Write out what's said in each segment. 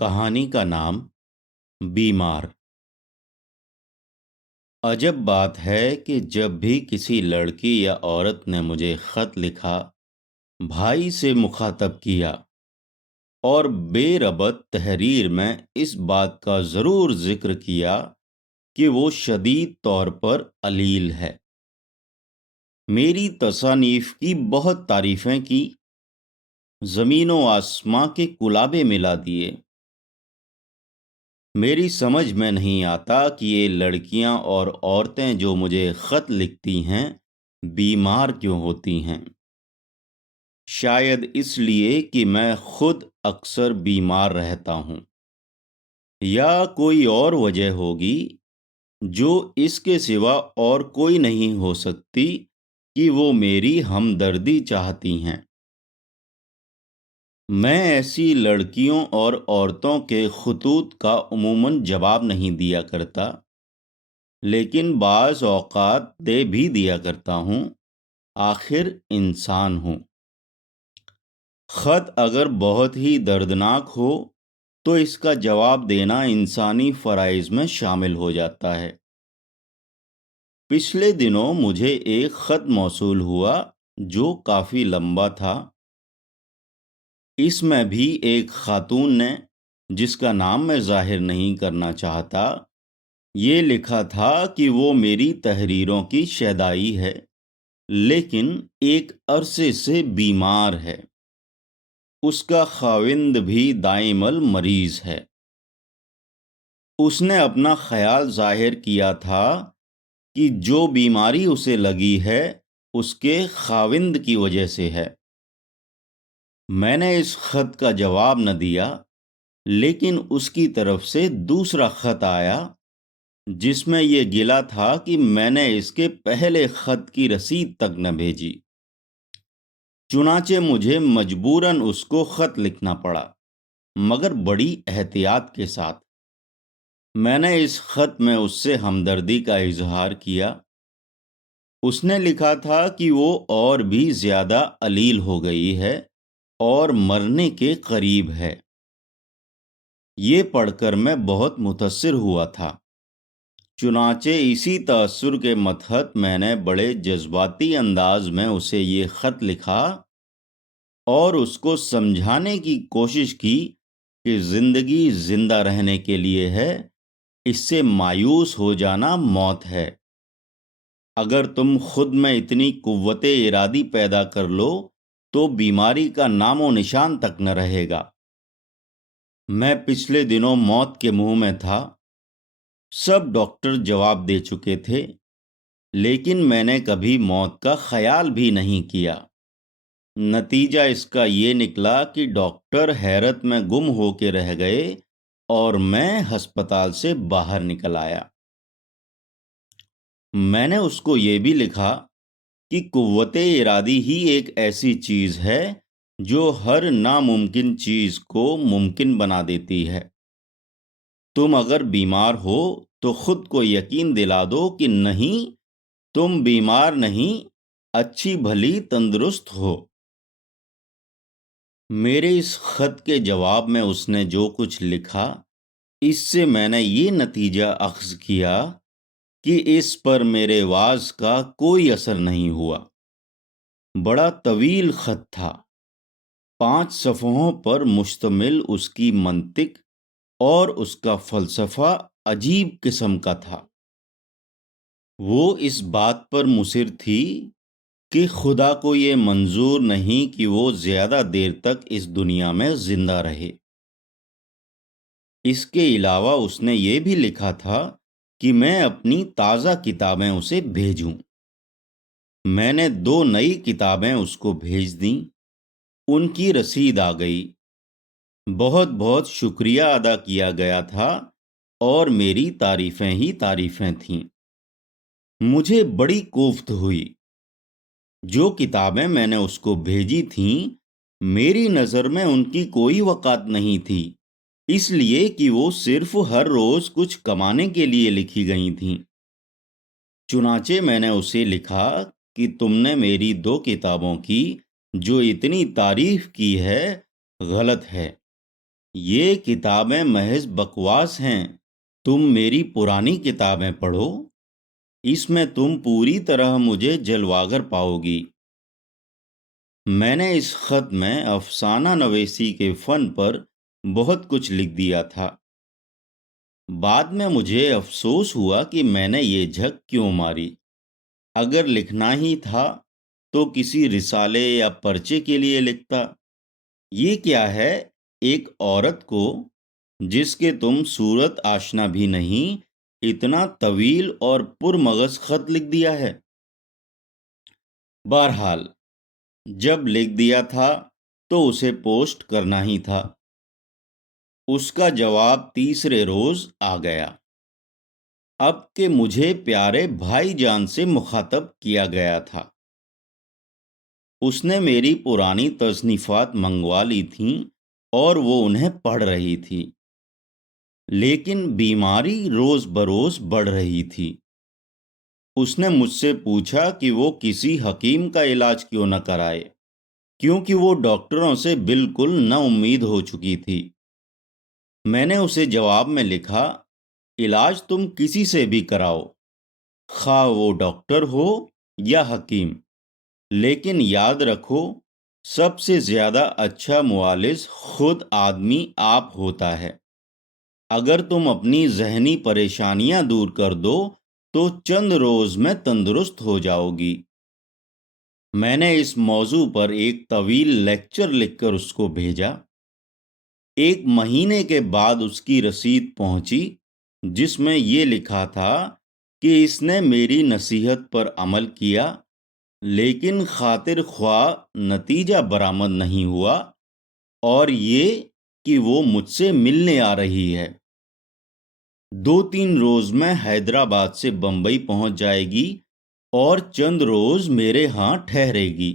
कहानी का नाम बीमार। अजब बात है कि जब भी किसी लड़की या औरत ने मुझे खत लिखा, भाई से मुखातब किया और बेरबत तहरीर में इस बात का ज़रूर जिक्र किया कि वो शदीद तौर पर अलील है, मेरी तसानीफ की बहुत तारीफ़ें की, ज़मीन व आसमां के कुलाबे मिला दिए। मेरी समझ में नहीं आता कि ये लड़कियां और औरतें जो मुझे ख़त लिखती हैं बीमार क्यों होती हैं। शायद इसलिए कि मैं खुद अक्सर बीमार रहता हूँ, या कोई और वजह होगी जो इसके सिवा और कोई नहीं हो सकती कि वो मेरी हमदर्दी चाहती हैं। मैं ऐसी लड़कियों और औरतों के खुतूत का उमूमन जवाब नहीं दिया करता, लेकिन बाज़ औक़ात दे भी दिया करता हूँ। आखिर इंसान हूँ। ख़त अगर बहुत ही दर्दनाक हो तो इसका जवाब देना इंसानी फ़राइज़ में शामिल हो जाता है। पिछले दिनों मुझे एक ख़त मौसूल हुआ जो काफ़ी लंबा था। इसमें भी एक खातून ने, जिसका नाम मैं ज़ाहिर नहीं करना चाहता, ये लिखा था कि वो मेरी तहरीरों की शैदाई है, लेकिन एक अरसे से बीमार है। उसका खाविंद भी दाइमल मरीज़ है। उसने अपना ख्याल जाहिर किया था कि जो बीमारी उसे लगी है उसके खाविंद की वजह से है। मैंने इस खत का जवाब न दिया, लेकिन उसकी तरफ से दूसरा खत आया जिसमें यह गिला था कि मैंने इसके पहले खत की रसीद तक न भेजी। चुनाचे मुझे मजबूरन उसको खत लिखना पड़ा, मगर बड़ी एहतियात के साथ। मैंने इस खत में उससे हमदर्दी का इजहार किया। उसने लिखा था कि वो और भी ज़्यादा अलील हो गई है और मरने के करीब है। ये पढ़कर मैं बहुत मुतासिर हुआ था। चुनाचे इसी तअस्सुर के मतहत मैंने बड़े जज्बाती अंदाज में उसे ये ख़त लिखा और उसको समझाने की कोशिश की कि ज़िंदगी ज़िंदा रहने के लिए है, इससे मायूस हो जाना मौत है। अगर तुम खुद में इतनी कुव्वते इरादी पैदा कर लो तो बीमारी का नामो निशान तक न रहेगा। मैं पिछले दिनों मौत के मुंह में था। सब डॉक्टर जवाब दे चुके थे, लेकिन मैंने कभी मौत का ख्याल भी नहीं किया। नतीजा इसका ये निकला कि डॉक्टर हैरत में गुम होके रह गए और मैं अस्पताल से बाहर निकल आया। मैंने उसको ये भी लिखा कि कुव्वते इरादी ही एक ऐसी चीज़ है जो हर नामुमकिन चीज़ को मुमकिन बना देती है। तुम अगर बीमार हो तो खुद को यकीन दिला दो कि नहीं, तुम बीमार नहीं, अच्छी भली तंदुरुस्त हो। मेरे इस खत के जवाब में उसने जो कुछ लिखा, इससे मैंने ये नतीजा अख्ज़ किया कि इस पर मेरे वाज का कोई असर नहीं हुआ। बड़ा तवील खत था। 5 सफ़हों पर मुश्तमिल उसकी मंतिक और उसका फ़लसफ़ा अजीब किस्म का था। वो इस बात पर मुसिर थी कि खुदा को ये मंजूर नहीं कि वो ज़्यादा देर तक इस दुनिया में ज़िंदा रहे। इसके अलावा उसने ये भी लिखा था कि मैं अपनी ताज़ा किताबें उसे भेजूं। मैंने 2 नई किताबें उसको भेज दीं। उनकी रसीद आ गई। बहुत बहुत शुक्रिया अदा किया गया था और मेरी तारीफ़ें ही तारीफ़ें थीं। मुझे बड़ी कोफ्त हुई। जो किताबें मैंने उसको भेजी थीं, मेरी नज़र में उनकी कोई वक़ात नहीं थी, इसलिए कि वो सिर्फ़ हर रोज़ कुछ कमाने के लिए लिखी गई थीं। चुनाचे मैंने उसे लिखा कि तुमने मेरी 2 किताबों की जो इतनी तारीफ़ की है, गलत है। یہ کتابیں محض بکواس ہیں، تم میری پرانی کتابیں پڑھو، اس میں تم پوری طرح مجھے جلواگر پاؤ گی۔ میں نے اس خط میں افسانہ نویسی کے فن پر بہت کچھ لکھ دیا تھا۔ بعد میں مجھے افسوس ہوا کہ میں نے یہ جھک کیوں ماری۔ اگر لکھنا ہی تھا تو کسی رسالے یا پرچے کے لیے لکھتا۔ یہ کیا ہے، ایک عورت کو جس کے تم صورت آشنا بھی نہیں، اتنا طویل اور پرمغز خط لکھ دیا ہے۔ بہرحال جب لکھ دیا تھا تو اسے پوسٹ کرنا ہی تھا۔ اس کا جواب تیسرے روز آ گیا۔ اب کہ مجھے پیارے بھائی جان سے مخاطب کیا گیا تھا، اس نے میری پرانی تصنیفات منگوا لی تھیں اور وہ انہیں پڑھ رہی تھی، لیکن بیماری روز بروز بڑھ رہی تھی۔ اس نے مجھ سے پوچھا کہ وہ کسی حکیم کا علاج کیوں نہ کرائے، کیونکہ وہ ڈاکٹروں سے بالکل نا امید ہو چکی تھی۔ میں نے اسے جواب میں لکھا، علاج تم کسی سے بھی کراؤ، خواہ وہ ڈاکٹر ہو یا حکیم، لیکن یاد رکھو سب سے زیادہ اچھا معالج خود آدمی آپ ہوتا ہے۔ اگر تم اپنی ذہنی پریشانیاں دور کر دو تو چند روز میں تندرست ہو جاؤ گی۔ میں نے اس موضوع پر ایک طویل لیکچر لکھ کر اس کو بھیجا۔ ایک مہینے کے بعد اس کی رسید پہنچی جس میں یہ لکھا تھا کہ اس نے میری نصیحت پر عمل کیا، لیکن خاطر خواہ نتیجہ برآمد نہیں ہوا، اور یہ کہ وہ مجھ سے ملنے آ رہی ہے۔ 2-3 روز میں حیدرآباد سے بمبئی پہنچ جائے گی اور چند روز میرے ہاں ٹھہرے گی۔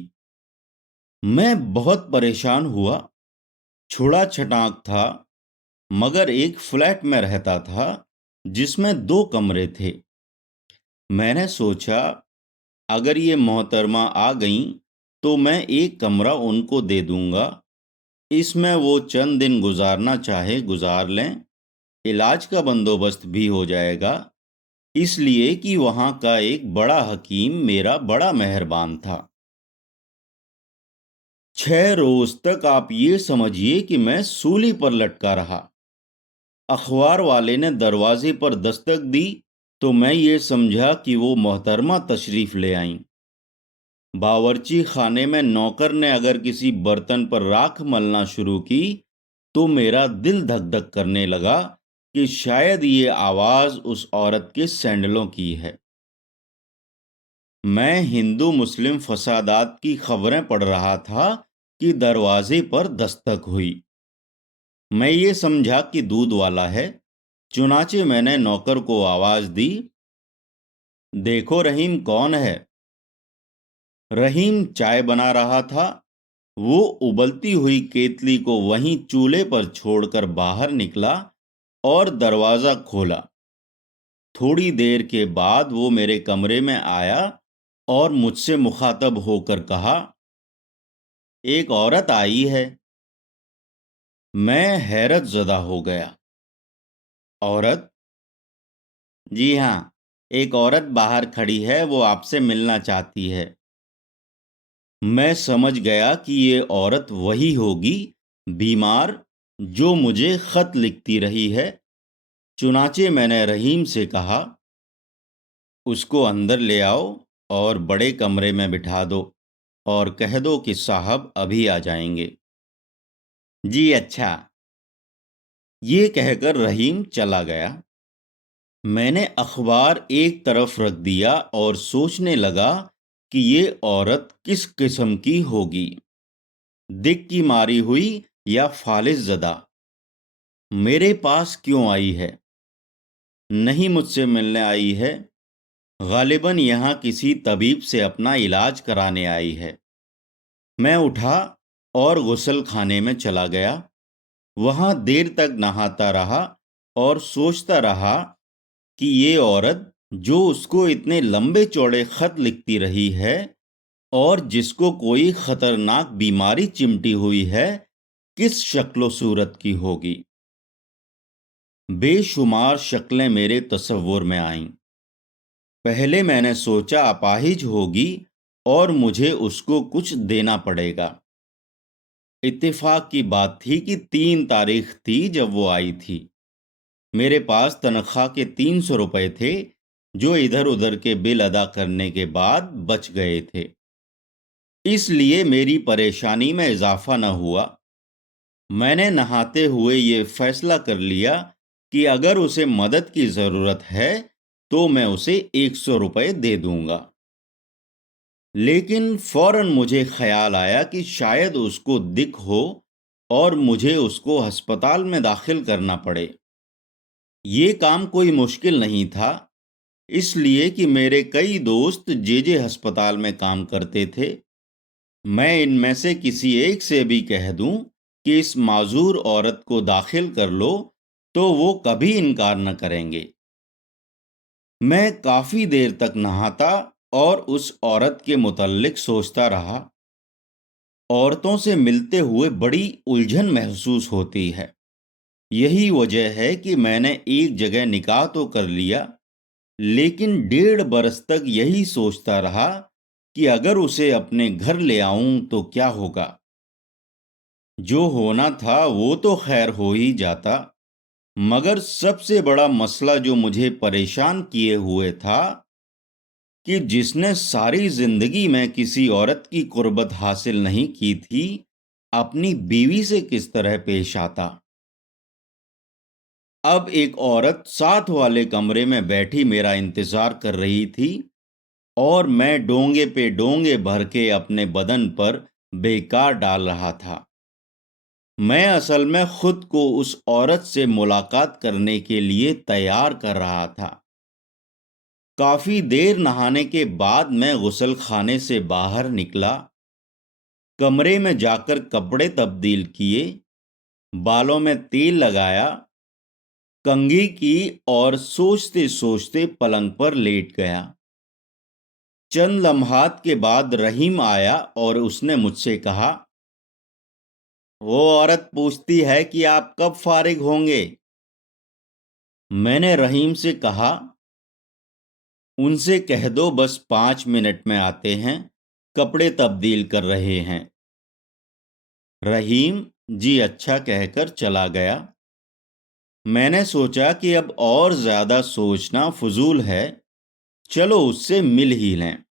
میں بہت پریشان ہوا، چھڑا چھٹانک تھا، مگر ایک فلیٹ میں رہتا تھا جس میں 2 کمرے تھے۔ میں نے سوچا اگر یہ محترمہ آ گئیں تو میں ایک کمرہ ان کو دے دوں گا، اس میں وہ چند دن گزارنا چاہے گزار لیں، علاج کا بندوبست بھی ہو جائے گا، اس لیے کہ وہاں کا ایک بڑا حکیم میرا بڑا مہربان تھا۔ 6 روز تک آپ یہ سمجھیے کہ میں سولی پر لٹکا رہا۔ اخبار والے نے دروازے پر دستک دی تو میں یہ سمجھا کہ وہ محترمہ تشریف لے آئیں۔ باورچی خانے میں نوکر نے اگر کسی برتن پر راکھ ملنا شروع کی تو میرا دل دھک دھک کرنے لگا کہ شاید یہ آواز اس عورت کے سینڈلوں کی ہے۔ میں ہندو مسلم فسادات کی خبریں پڑھ رہا تھا کہ دروازے پر دستک ہوئی۔ میں یہ سمجھا کہ دودھ والا ہے، چنانچہ میں نے نوکر کو آواز دی، دیکھو رحیم کون ہے؟ رحیم چائے بنا رہا تھا۔ وہ ابلتی ہوئی کیتلی کو وہیں چولہے پر چھوڑ کر باہر نکلا اور دروازہ کھولا۔ تھوڑی دیر کے بعد وہ میرے کمرے میں آیا اور مجھ سے مخاطب ہو کر کہا، ایک عورت آئی ہے۔ میں حیرت زدہ ہو گیا۔ عورت؟ جی ہاں، ایک عورت باہر کھڑی ہے، وہ آپ سے ملنا چاہتی ہے۔ میں سمجھ گیا کہ یہ عورت وہی ہوگی بیمار جو مجھے خط لکھتی رہی ہے۔ چنانچہ میں نے رحیم سے کہا، اس کو اندر لے آؤ اور بڑے کمرے میں بٹھا دو اور کہہ دو کہ صاحب ابھی آ جائیں گے۔ جی اچھا، یہ کہہ کر رحیم چلا گیا۔ میں نے اخبار ایک طرف رکھ دیا اور سوچنے لگا کہ یہ عورت کس قسم کی ہوگی، دک کی ماری ہوئی یا فالج زدہ؟ میرے پاس کیوں آئی ہے؟ نہیں مجھ سے ملنے آئی ہے، غالباً یہاں کسی طبیب سے اپنا علاج کرانے آئی ہے۔ میں اٹھا اور غسل خانے میں چلا گیا، وہاں دیر تک نہاتا رہا اور سوچتا رہا کہ یہ عورت جو اس کو اتنے لمبے چوڑے خط لکھتی رہی ہے اور جس کو کوئی خطرناک بیماری چمٹی ہوئی ہے، किस शक्ल सूरत की होगी। बेशुमार शक्लें मेरे तसव्वुर में आईं। पहले मैंने सोचा अपाहिज होगी और मुझे उसको कुछ देना पड़ेगा। इत्तेफाक की बात थी कि 3 तारीख थी जब वो आई थी। मेरे पास तनख्वाह के 300 रुपए थे, जो इधर उधर के बिल अदा करने के बाद बच गए थे। इसलिए मेरी परेशानी में इजाफा न हुआ। मैंने नहाते हुए ये फैसला कर लिया कि अगर उसे मदद की ज़रूरत है तो मैं उसे 100 रुपए दे दूंगा। लेकिन फौरन मुझे ख्याल आया कि शायद उसको दिक हो और मुझे उसको अस्पताल में दाखिल करना पड़े। ये काम कोई मुश्किल नहीं था, इसलिए कि मेरे कई दोस्त जे अस्पताल में काम करते थे। मैं इनमें से किसी एक से भी कह दूं कि इस माजूर औरत को दाखिल कर लो तो वो कभी इनकार न करेंगे। मैं काफी देर तक नहाता और उस औरत के मुतल्लिक सोचता रहा। औरतों से मिलते हुए बड़ी उलझन महसूस होती है। यही वजह है कि मैंने एक जगह निकाह तो कर लिया, लेकिन 1.5 बरस तक यही सोचता रहा कि अगर उसे अपने घर ले आऊं तो क्या होगा। जो होना था वो तो खैर हो ही जाता, मगर सबसे बड़ा मसला जो मुझे परेशान किए हुए था कि जिसने सारी जिंदगी में किसी औरत की कुर्बत हासिल नहीं की थी, अपनी बीवी से किस तरह पेश आता। अब एक औरत साथ वाले कमरे में बैठी मेरा इंतजार कर रही थी और मैं डोंगे पे डोंगे भर के अपने बदन पर बेकार डाल रहा था। मैं असल में खुद को उस औरत से मुलाकात करने के लिए तैयार कर रहा था। काफी देर नहाने के बाद मैं गुसल खाने से बाहर निकला, कमरे में जाकर कपड़े तब्दील किए, बालों में तेल लगाया, कंघी की और सोचते सोचते पलंग पर लेट गया। चंद लम्हात के बाद रहीम आया और उसने मुझसे कहा, वो औरत पूछती है कि आप कब फारिग होंगे। मैंने रहीम से कहा, उनसे कह दो बस 5 मिनट में आते हैं, कपड़े तब्दील कर रहे हैं। रहीम जी अच्छा कहकर चला गया। मैंने सोचा कि अब और ज्यादा सोचना फजूल है, चलो उससे मिल ही लें।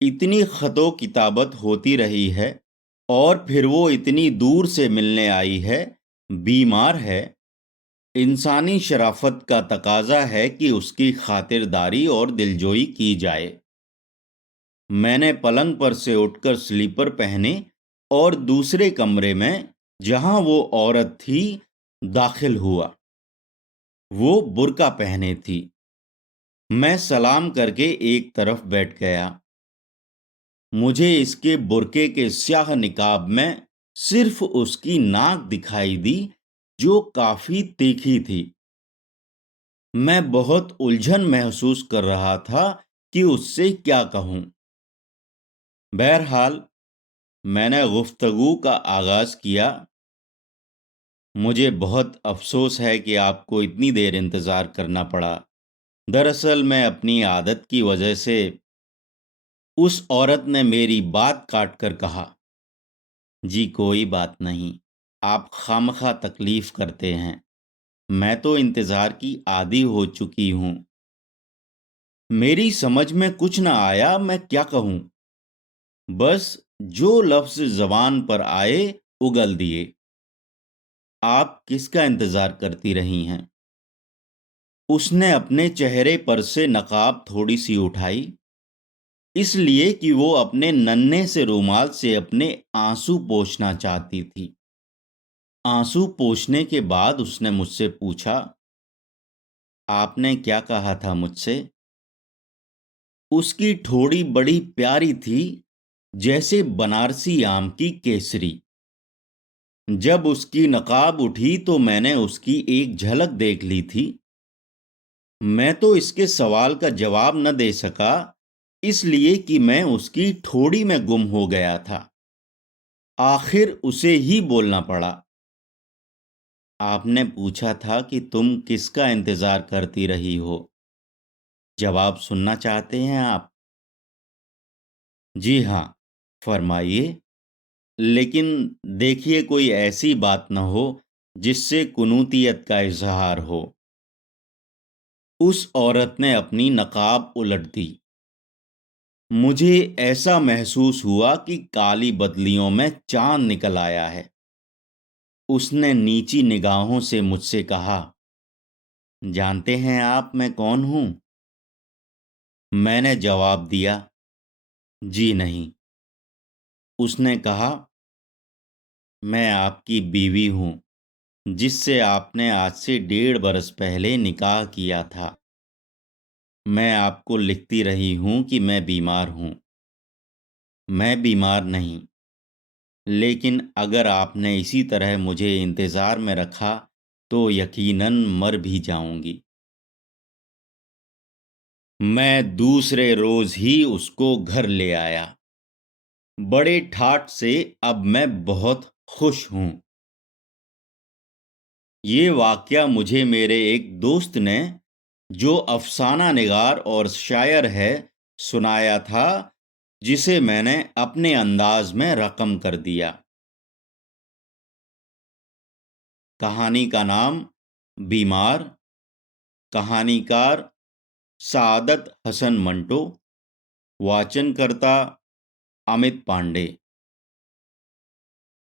इतनी खतो किताबत होती रही है और फिर वो इतनी दूर से मिलने आई है, बीमार है। इंसानी शराफत का तकाजा है कि उसकी खातिरदारी और दिलजोई की जाए। मैंने पलंग पर से उठकर स्लीपर पहने और दूसरे कमरे में, जहां वो औरत थी, दाखिल हुआ। वो बुर्का पहने थी। मैं सलाम करके एक तरफ बैठ गया। मुझे इसके बुर्के के स्याह निकाब में सिर्फ उसकी नाक दिखाई दी, जो काफी तीखी थी। मैं बहुत उलझन महसूस कर रहा था कि उससे क्या कहूं। बहरहाल मैंने गुफ्तगू का आगाज किया। मुझे बहुत अफसोस है कि आपको इतनी देर इंतजार करना पड़ा। दरअसल मैं अपनी आदत की वजह से। उस औरत ने मेरी बात काट कर कहा, जी कोई बात नहीं, आप खामखा तकलीफ करते हैं। मैं तो इंतजार की आदी हो चुकी हूं। मेरी समझ में कुछ न आया मैं क्या कहूं। बस जो लफ्ज जबान पर आए उगल दिए। आप किसका इंतजार करती रही हैं। उसने अपने चेहरे पर से नकाब थोड़ी सी उठाई, इसलिए कि वो अपने नन्हे से रुमाल से अपने आंसू पोंछना चाहती थी। आंसू पोंछने के बाद उसने मुझसे पूछा, आपने क्या कहा था मुझसे। उसकी ठोड़ी बड़ी प्यारी थी, जैसे बनारसी आम की केसरी। जब उसकी नकाब उठी तो मैंने उसकी एक झलक देख ली थी। मैं तो इसके सवाल का जवाब न दे सका, इसलिए कि मैं उसकी ठोड़ी में गुम हो गया था। آخر اسے ہی بولنا پڑا۔ آپ نے پوچھا تھا کہ تم کس کا انتظار کرتی رہی ہو؟ جواب سننا چاہتے ہیں آپ؟ جی ہاں، فرمائیے۔ لیکن دیکھیے کوئی ایسی بات نہ ہو جس سے کنوتیت کا اظہار ہو۔ اس عورت نے اپنی نقاب الٹ دی۔ مجھے ایسا محسوس ہوا کہ کالی بدلیوں میں چاند نکل آیا ہے۔ اس نے نیچی نگاہوں سے مجھ سے کہا، جانتے ہیں آپ میں کون ہوں؟ میں نے جواب دیا، جی نہیں۔ اس نے کہا، میں آپ کی بیوی ہوں، جس سے آپ نے آج سے 1.5 برس پہلے نکاح کیا تھا۔ میں آپ کو لکھتی رہی ہوں کہ میں بیمار ہوں۔ میں بیمار نہیں، لیکن اگر آپ نے اسی طرح مجھے انتظار میں رکھا تو یقیناً مر بھی جاؤں گی۔ میں دوسرے روز ہی اس کو گھر لے آیا۔ بڑے ٹھاٹ سے اب میں بہت خوش ہوں۔ یہ واقعہ مجھے میرے ایک دوست نے، جو افسانہ نگار اور شاعر ہے، سنایا تھا، جسے میں نے اپنے انداز میں رقم کر دیا۔ کہانی کا نام بیمار، کہانی کار سعادت حسن منٹو، واچن کرتا امت پانڈے۔